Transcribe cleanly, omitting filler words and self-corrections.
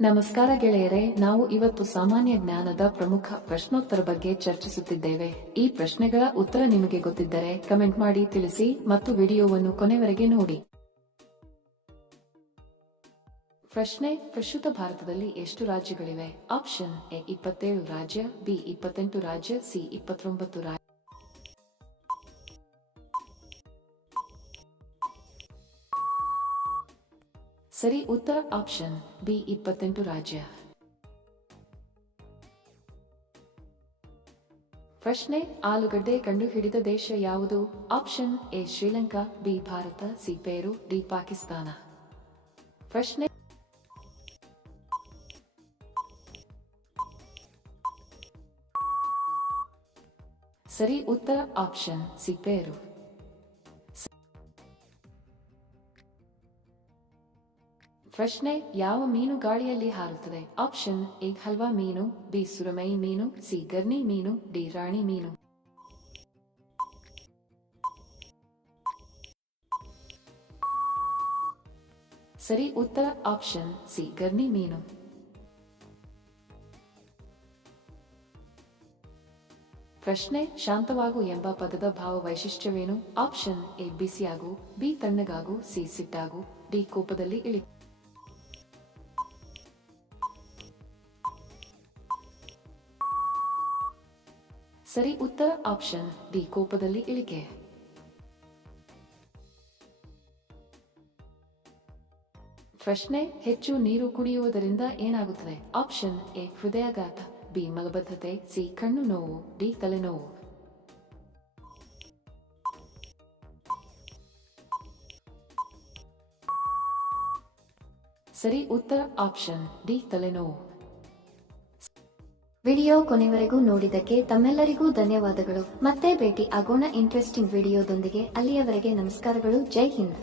ನಮಸ್ಕಾರ ಗೆಳೆಯರೇ, ನಾವು ಇವತ್ತು ಸಾಮಾನ್ಯ ಜ್ಞಾನದ ಪ್ರಮುಖ ಪ್ರಶ್ನೋತ್ತರ ಬಗ್ಗೆ ಚರ್ಚಿಸುತ್ತಿದ್ದೇವೆ. ಈ ಪ್ರಶ್ನೆಗಳ ಉತ್ತರ ನಿಮಗೆ ಗೊತ್ತಿದ್ದರೆ ಕಮೆಂಟ್ ಮಾಡಿ ತಿಳಿಸಿ ಮತ್ತು ವಿಡಿಯೋವನ್ನು ಕೊನೆವರೆಗೆ ನೋಡಿ. ಪ್ರಶ್ನೆ: ಪ್ರಸ್ತುತ ಭಾರತದಲ್ಲಿ ಎಷ್ಟು ರಾಜ್ಯಗಳಿವೆ? ಆಪ್ಷನ್ ಎ 27 ರಾಜ್ಯ, ಬಿ 28 ರಾಜ್ಯ, ಸಿ 29 ರಾಜ್ಯ. ಸರಿ ಉತ್ತರ ಆಪ್ಷನ್ ಬಿ 28 ರಾಜ್ಯ. ಪ್ರಶ್ನೆ: ಆಲೂಗಡ್ಡೆ ಕಂಡುಹಿಡಿದ ದೇಶ ಯಾವುದು? Option A Sri Lanka, B Bharat, C Peru, D Pakistan. ಪ್ರಶ್ನೆ: ಸರಿ ಉತ್ತರ ಆಪ್ಷನ್ ಸಿ ಪೆರು. ಪ್ರಶ್ನೆ: ಯಾವ ಮೀನು ಗಾಳಿಯಲ್ಲಿ ಹಾರುತ್ತದೆ? ಆಪ್ಷನ್ ಎ ಹಲ್ವಾ ಮೀನು, ಬಿ ಸುರಮೈ ಮೀನು, ಸಿ ಗರ್ನಿ ಮೀನು, ಡಿ ರಾಣಿ ಮೀನು. ಸರಿ ಉತ್ತರ ಆಪ್ಷನ್ ಸಿ ಗರ್ನಿ ಮೀನು. ಪ್ರಶ್ನೆ: ಶಾಂತವಾಗು ಎಂಬ ಪದದ ಭಾವ ವೈಶಿಷ್ಟ್ಯವೇನು? ಆಪ್ಷನ್ ಎ ಬಿಸಿಯಾಗು, ಬಿ ತಣ್ಣಗಾಗು, ಸಿ ಸಿಟ್ಟಾಗು, ಡಿ ಕೋಪದಲ್ಲಿ ಇಳಿ. ಸರಿ ಉತ್ತರ ಆಪ್ಷನ್ ಡಿ ಕೋಪದಲ್ಲಿ ಇಳಿಕೆ. ಪ್ರಶ್ನೆ: ಹೆಚ್ಚು ನೀರು ಕುಡಿಯುವುದರಿಂದ ಏನಾಗುತ್ತದೆ? ಆಪ್ಷನ್ ಎ ಹೃದಯಾಘಾತ, ಬಿ ಮಲಬದ್ಧತೆ, ಸಿ ಕಣ್ಣು ನೋವು, ಡಿ ತಲೆನೋವು. ಸರಿ ಉತ್ತರ ಆಪ್ಷನ್ ಡಿ ತಲೆನೋವು. ವಿಡಿಯೋ ಕೊನೆವರೆಗೂ ನೋಡಿದ್ದಕ್ಕೆ ತಮ್ಮೆಲ್ಲರಿಗೂ ಧನ್ಯವಾದಗಳು. ಮತ್ತೆ ಭೇಟಿ ಆಗೋಣ ಇಂಟ್ರೆಸ್ಟಿಂಗ್ ವಿಡಿಯೋದೊಂದಿಗೆ. ಅಲ್ಲಿಯವರೆಗೆ ನಮಸ್ಕಾರಗಳು. ಜೈ ಹಿಂದ್.